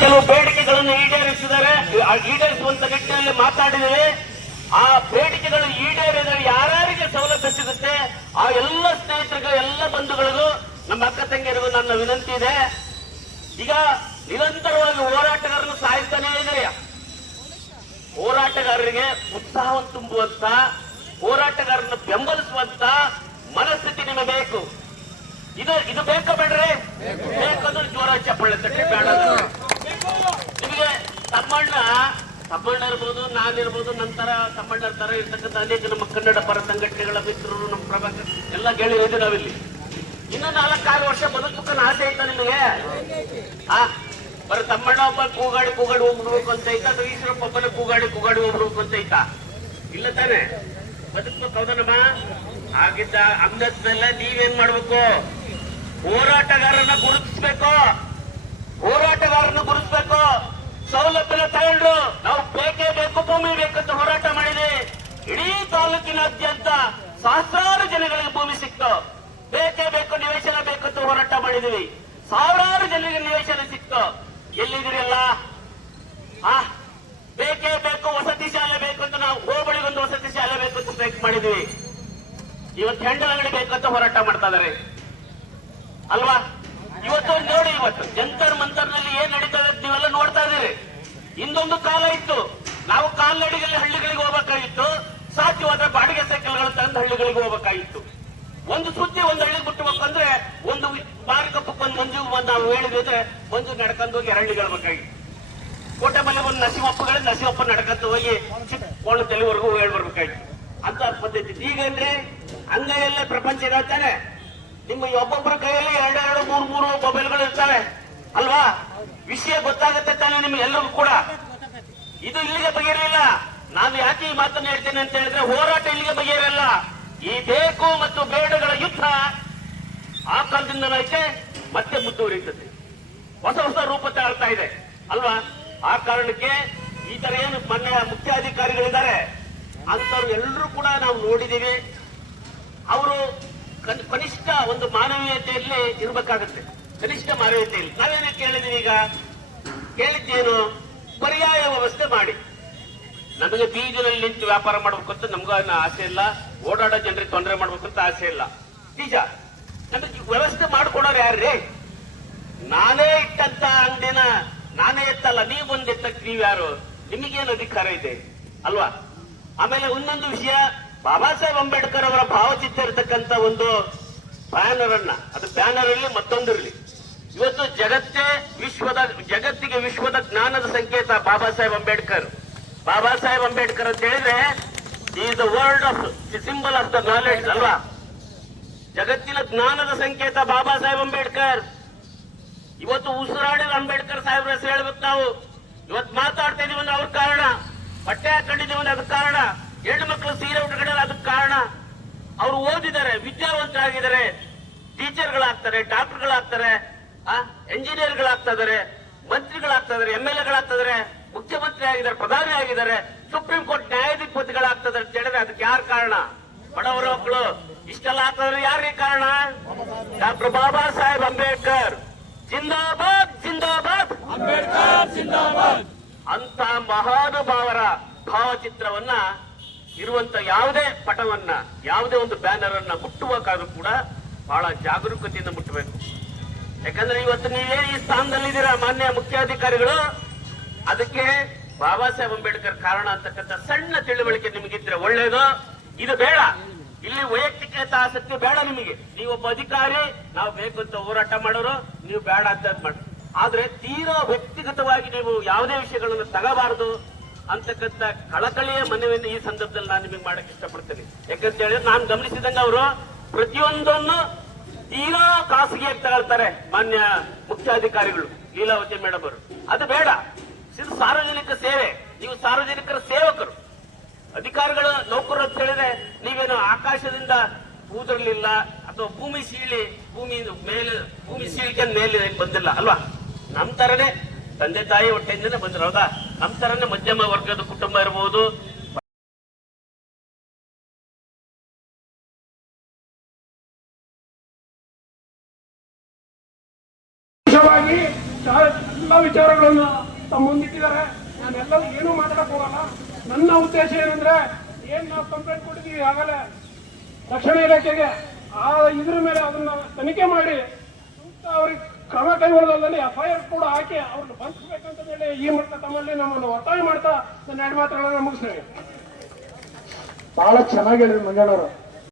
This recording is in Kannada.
ಕೆಲವು ಬೇಡಿಕೆಗಳನ್ನು ಈಡೇರಿಸುವಂತ ನಿಟ್ಟಿನಲ್ಲಿ ಮಾತಾಡಿದರೆ ಆ ಬೇಡಿಕೆಗಳು ಈಡೇರಿದರೆ ಯಾರ್ಯಾರಿಗೆ ಸೌಲಭ್ಯ ಸಿಗುತ್ತೆ ಆ ಎಲ್ಲ ಸ್ನೇಹಿತರಿಗೂ ಎಲ್ಲ ಬಂಧುಗಳಿಗೂ ನಮ್ಮ ಅಕ್ಕ ತಂಗಿಯರಿಗೂ ನನ್ನ ವಿನಂತಿ ಇದೆ. ಈಗ ನಿರಂತರವಾಗಿ ಹೋರಾಟಗಾರರು ಸಾಯಿಸ್ತಾನೆ ಇದ್ದಾರೆ. ಹೋರಾಟಗಾರರಿಗೆ ಉತ್ಸಾಹವನ್ನು ತುಂಬುವಂತ, ಹೋರಾಟಗಾರರನ್ನು ಬೆಂಬಲಿಸುವಂತ ಮನಸ್ಥಿತಿ ನಿಮಗೆ ಬೇಕು. ಇದು ಬೇಕಾ ಬೇಡ್ರೆ? ಬೇಕಂದ್ರೆ ಜೋರ ಚಪ್ಪಳೆ ತಟ್ಟಿ ಬೇಡ. ನಿಮಗೆ ತಮ್ಮಣ್ಣ ಇರ್ಬೋದು, ನಾನಿರ್ಬೋದು, ನಂತರ ತಮ್ಮಣ್ಣರ ತರ ಇರ್ತಕ್ಕಂಥ ಅನೇಕ ನಮ್ಮ ಕನ್ನಡ ಪರ ಸಂಘಟನೆಗಳ ಮಿತ್ರರು, ನಮ್ಮ ಪ್ರಭಾಕರ್ ಎಲ್ಲ ಗೆಳೆಯರಿದೆ ನಾವಿಲ್ಲಿ. ಇನ್ನು 4-6 ವರ್ಷ ಬದುಕಬೇಕನ್ನ ಆಸೆ ಐತಾ ನಿಮಗೆ? ಬರೀ ತಮ್ಮಣ್ಣ ಒಬ್ಬ ಕೂಗಾಡಿ ಹೋಗ್ಬಿಡ್ಬೇಕು ಅಂತ ಐತಾ, ಅಥವಾ ಈಶ್ವರಪ್ಪ ಒಬ್ಬನ ಕೂಗಾಡಿ ಹೋಗ್ಬಿಡ್ಬೇಕು ಅಂತ ಐತಾ? ಇಲ್ಲ ತಾನೆ, ಬದುಕ್ಬೇಕು. ಹೌದನಮ್ಮ? ಆಗಿದ್ದ ಅಂಗದ ಮೇಲೆ ನೀವೇನ್ ಮಾಡ್ಬೇಕು? ಹೋರಾಟಗಾರರನ್ನ ಗುರುತಿಸ್ಬೇಕು. ಸೌಲಭ್ಯನ ತಗೊಂಡು ನಾವು ಬೇಕೇ ಬೇಕು, ಭೂಮಿ ಬೇಕಂತ ಹೋರಾಟ ಮಾಡಿದೆ. ಇಡೀ ತಾಲೂಕಿನಾದ್ಯಂತ ಸಹಸ್ರಾರು ಜನಗಳಿಗೆ ಭೂಮಿ ಸಿಕ್ತು. ಬೇಕೇ ಬೇಕು, ನಿವೇಶನ ಬೇಕಂತ ಹೋರಾಟ ಮಾಡಿದೀವಿ. ಸಾವಿರಾರು ಜನರಿಗೆ ನಿವೇಶನ ಸಿಕ್ತು. ಎಲ್ಲಿದ್ದೀರಲ್ಲ? ಬೇಕೇ ಬೇಕು, ವಸತಿ ಶಾಲೆ ಬೇಕು ಅಂತ ನಾವು ಹೋಬಳಿಗೊಂದು ವಸತಿ ಶಾಲೆ ಬೇಕು ಅಂತ ಸ್ಟ್ರೈಕ್ ಮಾಡಿದ್ವಿ. ಇವತ್ತು ಹೆಂಡಲ ಅಂಗಡಿ ಬೇಕಂತ ಹೋರಾಟ ಮಾಡ್ತಾ ಇದಾರೆ ಅಲ್ವಾ? ಇವತ್ತು ನೋಡಿ, ಇವತ್ತು ಜಂತರ್ ಮಂತರ್ನಲ್ಲಿ ಏನ್ ನಡೀತಾ ಇದೆ ನೀವೆಲ್ಲ ನೋಡ್ತಾ ಇದೀರಿ. ಇಂದೊಂದು ಕಾಲ ಇತ್ತು, ನಾವು ಕಾಲ್ನಡಿಗೆಯಲ್ಲಿ ಹಳ್ಳಿಗಳಿಗೆ ಹೋಗ್ಬೇಕಾಗಿತ್ತು. ಸಾಧ್ಯವಾದ ಬಾಡಿಗೆ ಸೈಕಲ್ಗಳು ತಂದು ಹಳ್ಳಿಗಳಿಗೆ ಹೋಗ್ಬೇಕಾಗಿತ್ತು. ಒಂದು ಸುದ್ದಿ ಒಂದು ಹಳ್ಳಿಗೆ ಬಿಟ್ಟಬೇಕಂದ್ರೆ ಒಂದು ಬಾರಿಕಪ್ಪಕ್ಕೊಂದು ಮಂಜು ನಾವು ಹೇಳಿದ್ರೆ ಮಂಜು ನಡ್ಕೊಂಡು ಹೋಗಿ ಹಳ್ಳಿಗಳು ಬೇಕಾಗಿತ್ತು. ಕೋಟೆಮಲ್ಲಿ ಒಂದು ನರಸಿಂಹಪ್ಪ ನಡ್ಕೊಂತ ಹೋಗಿ ಚಿಕ್ಕ ತಲೆವರೆಗೂ ಹೇಳ್ಬರ್ಬೇಕಾಗಿತ್ತು. ಅಂತ ಪದ್ಧತಿ ಈಗೇನ್ರಿ ಅಂಗೈಯಲ್ಲೇ ಪ್ರಪಂಚ ಇರತ್ತಾನೆ. ನಿಮ್ಮ ಒಬ್ಬೊಬ್ಬರ ಕೈಯಲ್ಲಿ 2-3 ಮೊಬೈಲ್ಗಳು ಇರ್ತವೆ ಅಲ್ವಾ? ವಿಷಯ ಗೊತ್ತಾಗುತ್ತೆ ತಾನೆ ನಿಮ್ಗೆ ಎಲ್ಲರಿಗೂ ಕೂಡ. ಇದು ಇಲ್ಲಿಗೆ ಬಗೆಯಿರಲಿಲ್ಲ. ನಾನು ಯಾಕೆ ಈ ಮಾತನ್ನು ಹೇಳ್ತೇನೆ ಅಂತ ಹೇಳಿದ್ರೆ, ಹೋರಾಟ ಇಲ್ಲಿಗೆ ಬಗೆಯಿರಲ್ಲ. ಈ ಬೇಕು ಮತ್ತು ಬೇಡಗಳ ಯುದ್ಧ ಆ ಕಾಲದಿಂದ ಐತೆ, ಮತ್ತೆ ಮುಂದುವರಿಯುತ್ತದೆ, ಹೊಸ ರೂಪ ತಾಳ್ತಾ ಇದೆ ಅಲ್ವಾ? ಆ ಕಾರಣಕ್ಕೆ ಈ ತರ ಏನು ಮೊನ್ನೆ ಮುಖ್ಯಾಧಿಕಾರಿಗಳಿದ್ದಾರೆ ಅಂತವ್ರು ಎಲ್ಲರೂ ಕೂಡ ನಾವು ನೋಡಿದೀವಿ. ಅವರು ಕನಿಷ್ಠ ಒಂದು ಮಾನವೀಯತೆಯಲ್ಲಿ ಇರಬೇಕಾಗುತ್ತೆ. ಕನಿಷ್ಠ ಮಾನವೀಯತೆಯಲ್ಲಿ ನಾವೇನೇ ಕೇಳಿದೀವಿ? ಈಗ ಕೇಳಿದ್ದೇನು? ಪರ್ಯಾಯ ವ್ಯವಸ್ಥೆ ಮಾಡಿ. ನಮಗೆ ಬೀದಿನಲ್ಲಿ ನಿಂತು ವ್ಯಾಪಾರ ಮಾಡ್ಬೇಕು ಅಂತ ನಮ್ಗೂ ಆಸೆ ಇಲ್ಲ. ಓಡಾಡೋ ಜನರಿಗೆ ತೊಂದರೆ ಮಾಡ್ಬೇಕು ಅಂತ ಆಸೆ ಇಲ್ಲ. ನಿಜ, ನಮಗೆ ವ್ಯವಸ್ಥೆ ಮಾಡ್ಕೊಡೋರು ಯಾರ್ರೀ? ನಾನೇ ಇಟ್ಟಂತ ಅಂಗಡಿನ ನಾನೇ ಎತ್ತಲ್ಲ, ನೀವೊಂದು ಎತ್ತಕ್ಕೆ ನೀವ್ಯಾರು? ನಿಮಗೇನು ಅಧಿಕಾರ ಇದೆ ಅಲ್ವಾ? ಆಮೇಲೆ ಇನ್ನೊಂದು ವಿಷಯ, ಬಾಬಾ ಸಾಹೇಬ್ ಅಂಬೇಡ್ಕರ್ ಅವರ ಭಾವಚಿತ್ರ ಇರತಕ್ಕಂತ ಒಂದು ಬ್ಯಾನರ್ ಅನ್ನ, ಅದು ಬ್ಯಾನರ್ ಇರಲಿ ಮತ್ತೊಂದಿರಲಿ, ಇವತ್ತು ಜಗತ್ತಿಗೆ ವಿಶ್ವದ ಜ್ಞಾನದ ಸಂಕೇತ ಬಾಬಾ ಸಾಹೇಬ್ ಅಂಬೇಡ್ಕರ್. ಬಾಬಾ ಸಾಹೇಬ್ ಅಂಬೇಡ್ಕರ್ ಅಂತ ಹೇಳಿದ್ರೆ is the word of the symbol of the knowledge ಅಲ್ವಾ? ಜಗತ್ತಿನ ಜ್ಞಾನದ ಸಂಕೇತ ಬಾಬಾ ಸಾಹೇಬ್ ಅಂಬೇಡ್ಕರ್. ಇವತ್ತು ಉಸಿರಾಡಿದ ಅಂಬೇಡ್ಕರ್ ಸಾಹೇಬ್ರ ಹೆಸರು ಹೇಳ್ಬೇಕು ನಾವು. ಇವತ್ತು ಮಾತಾಡ್ತಾ ಇದೀವಿ ಅಂದ್ರೆ ಅವ್ರ ಕಾರಣ, ಬಟ್ಟೆ ಹಾಕೊಂಡಿದೀವಿ ಅಂದ್ರೆ ಅದಕ್ಕೆ ಕಾರಣ, ಹೆಣ್ಣು ಮಕ್ಕಳು ಸೀರೆ ಉಟ್ಕೊಂಡ್ರೆ ಅದಕ್ಕೆ ಕಾರಣ. ಅವರು ಓದಿದ್ದಾರೆ, ವಿದ್ಯಾವಂತರಾಗಿದ್ದಾರೆ, ಟೀಚರ್ಗಳಾಗ್ತಾರೆ, ಡಾಕ್ಟರ್ಗಳಾಗ್ತಾರೆ, ಎಂಜಿನಿಯರ್ಗಳಾಗ್ತಾ ಇದಾರೆ, ಮಂತ್ರಿಗಳಾಗ್ತಾ ಇದಾರೆ, MLA ಗಳಾಗ್ತಾ ಇದಾರೆ, ಮುಖ್ಯಮಂತ್ರಿ ಆಗಿದ್ದಾರೆ, ಪ್ರಧಾನಿ ಆಗಿದ್ದಾರೆ, ಸುಪ್ರೀಂ ಕೋರ್ಟ್ ನ್ಯಾಯಾಧಿಪತಿಗಳಾಗ್ತಾ ಇದಾರೆ ಅಂತ ಹೇಳಿದ್ರೆ ಅದಕ್ಕೆ ಯಾರು ಕಾರಣ? ಬಡವರ ಮಕ್ಕಳು. ಇಷ್ಟೆಲ್ಲ ಆಗ್ತದ್ರೆ ಯಾರಿಗೆ ಕಾರಣ? ಡಾಕ್ಟರ್ ಬಾಬಾ ಸಾಹೇಬ್ ಅಂಬೇಡ್ಕರ್ ಜಿಂದಾಬಾದ್, ಜಿಂದಾಬಾದ್, ಅಂಬೇಡ್ಕರ್ ಜಿಂದಾಬಾದ್ ಅಂತ ಮಹಾನುಭಾವರ ಭಾವಚಿತ್ರವನ್ನ ಇರುವಂತ ಯಾವುದೇ ಪಟವನ್ನ, ಯಾವುದೇ ಒಂದು ಬ್ಯಾನರ್ ಅನ್ನ ಮುಟ್ಟುವಾಗಾದ್ರೂ ಕೂಡ ಬಹಳ ಜಾಗರೂಕತೆಯಿಂದ ಮುಟ್ಟಬೇಕು. ಯಾಕಂದ್ರೆ ಇವತ್ತು ನೀವೇ ಈ ಸ್ಥಾನದಲ್ಲಿದ್ದೀರಾ ಮಾನ್ಯ ಮುಖ್ಯಾಧಿಕಾರಿಗಳು, ಅದಕ್ಕೆ ಬಾಬಾ ಸಾಹೇಬ್ ಅಂಬೇಡ್ಕರ್ ಕಾರಣ ಅಂತಕ್ಕಂಥ ಸಣ್ಣ ತಿಳುವಳಿಕೆ ನಿಮಗಿದ್ರೆ ಒಳ್ಳೇದು. ಇದು ಬೇಡ, ಇಲ್ಲಿ ವೈಯಕ್ತಿಕ ಆಸಕ್ತಿ ಬೇಡ ನಿಮಗೆ. ನೀವೊಬ್ಬ ಅಧಿಕಾರಿ, ನಾವು ಬೇಕು ಅಂತ ಹೋರಾಟ ಮಾಡೋರು, ನೀವು ಬೇಡ ಅಂತ ಮಾಡಿ. ಆದ್ರೆ ತೀರಾ ವ್ಯಕ್ತಿಗತವಾಗಿ ನೀವು ಯಾವುದೇ ವಿಷಯಗಳನ್ನು ತಗಬಾರದು ಅಂತಕ್ಕಂಥ ಕಳಕಳಿಯ ಮನವಿಯನ್ನು ಈ ಸಂದರ್ಭದಲ್ಲಿ ನಾನು ನಿಮಗೆ ಮಾಡಕ್ಕೆ ಇಷ್ಟಪಡ್ತೇನೆ. ಯಾಕಂತ ಹೇಳಿದ್ರೆ ನಾನು ಗಮನಿಸಿದಂಗೆ ಅವರು ಪ್ರತಿಯೊಂದನ್ನು ತೀರಾ ಖಾಸಗಿಯಾಗಿ ತಗೊಳ್ತಾರೆ ಮಾನ್ಯ ಮುಖ್ಯಾಧಿಕಾರಿಗಳು, ಲೀಲಾವತಿ ಮೇಡಮ್ ಅವರು. ಅದು ಬೇಡ. ಇದು ಸಾರ್ವಜನಿಕ ಸೇವೆ, ನೀವು ಸಾರ್ವಜನಿಕರ ಸೇವಕರು. ಅಧಿಕಾರಿಗಳು ನೌಕರರು ಅಂತ ಹೇಳಿದ್ರೆ ನೀವೇನು ಆಕಾಶದಿಂದ ಕೂದರ್ಲಿಲ್ಲ ಅಥವಾ ಭೂಮಿ ಸೀಳಿಕೆ ಮೇಲೆ ಬಂದಿಲ್ಲ ಅಲ್ವಾ? ನಮ್ ತರನೇ ತಂದೆ ತಾಯಿ ಹೊಟ್ಟೆಯಿಂದನೇ ಬಂದ್ರು, ಹೌದಾ? ನಮ್ ತರನೇ ಮಧ್ಯಮ ವರ್ಗದ ಕುಟುಂಬ ಇರಬಹುದು. ಎಲ್ಲ ವಿಚಾರಗಳನ್ನ ತಮ್ಮ ಮುಂದಿಟ್ಟಿದ್ದಾರೆ. ನಾನೆಲ್ಲರೂ ಏನೂ ಮಾತಾಡಕ್ ಹೋಗಲ್ಲ. ನನ್ನ ಉದ್ದೇಶ ಏನಂದ್ರೆ ಏನ್ ನಾವು ಕಂಪ್ಲೇಂಟ್ ಕೊಟ್ಟಿದ್ದೀವಿ ಆಗಲೇ ರಕ್ಷಣಾ ಇಲಾಖೆಗೆ, ಆ ಇದ್ರ ಮೇಲೆ ಅದನ್ನ ತನಿಖೆ ಮಾಡಿ ಸೂಕ್ತ ಅವ್ರಿಗೆ ಕ್ರಮ ಕೈಗೊಳ್ಳೋದ್ರಲ್ಲಿ FIR ಕೂಡ ಹಾಕಿ ಅವ್ರನ್ನ ಬಂಧಿಸಬೇಕಂತ ಹೇಳಿ ಈ ಮೂಲಕ ತಮ್ಮಲ್ಲಿ ನಮ್ಮನ್ನು ಒತ್ತಾಯ ಮಾಡ್ತಾ ನನ್ನ ಎರಡು ಮಾತುಗಳನ್ನ ಮುಗಿಸ್ತೇನೆ. ಬಹಳ ಚೆನ್ನಾಗಿ ಹೇಳಿದ್ರು ಮಂಜಣ್ಣವರು.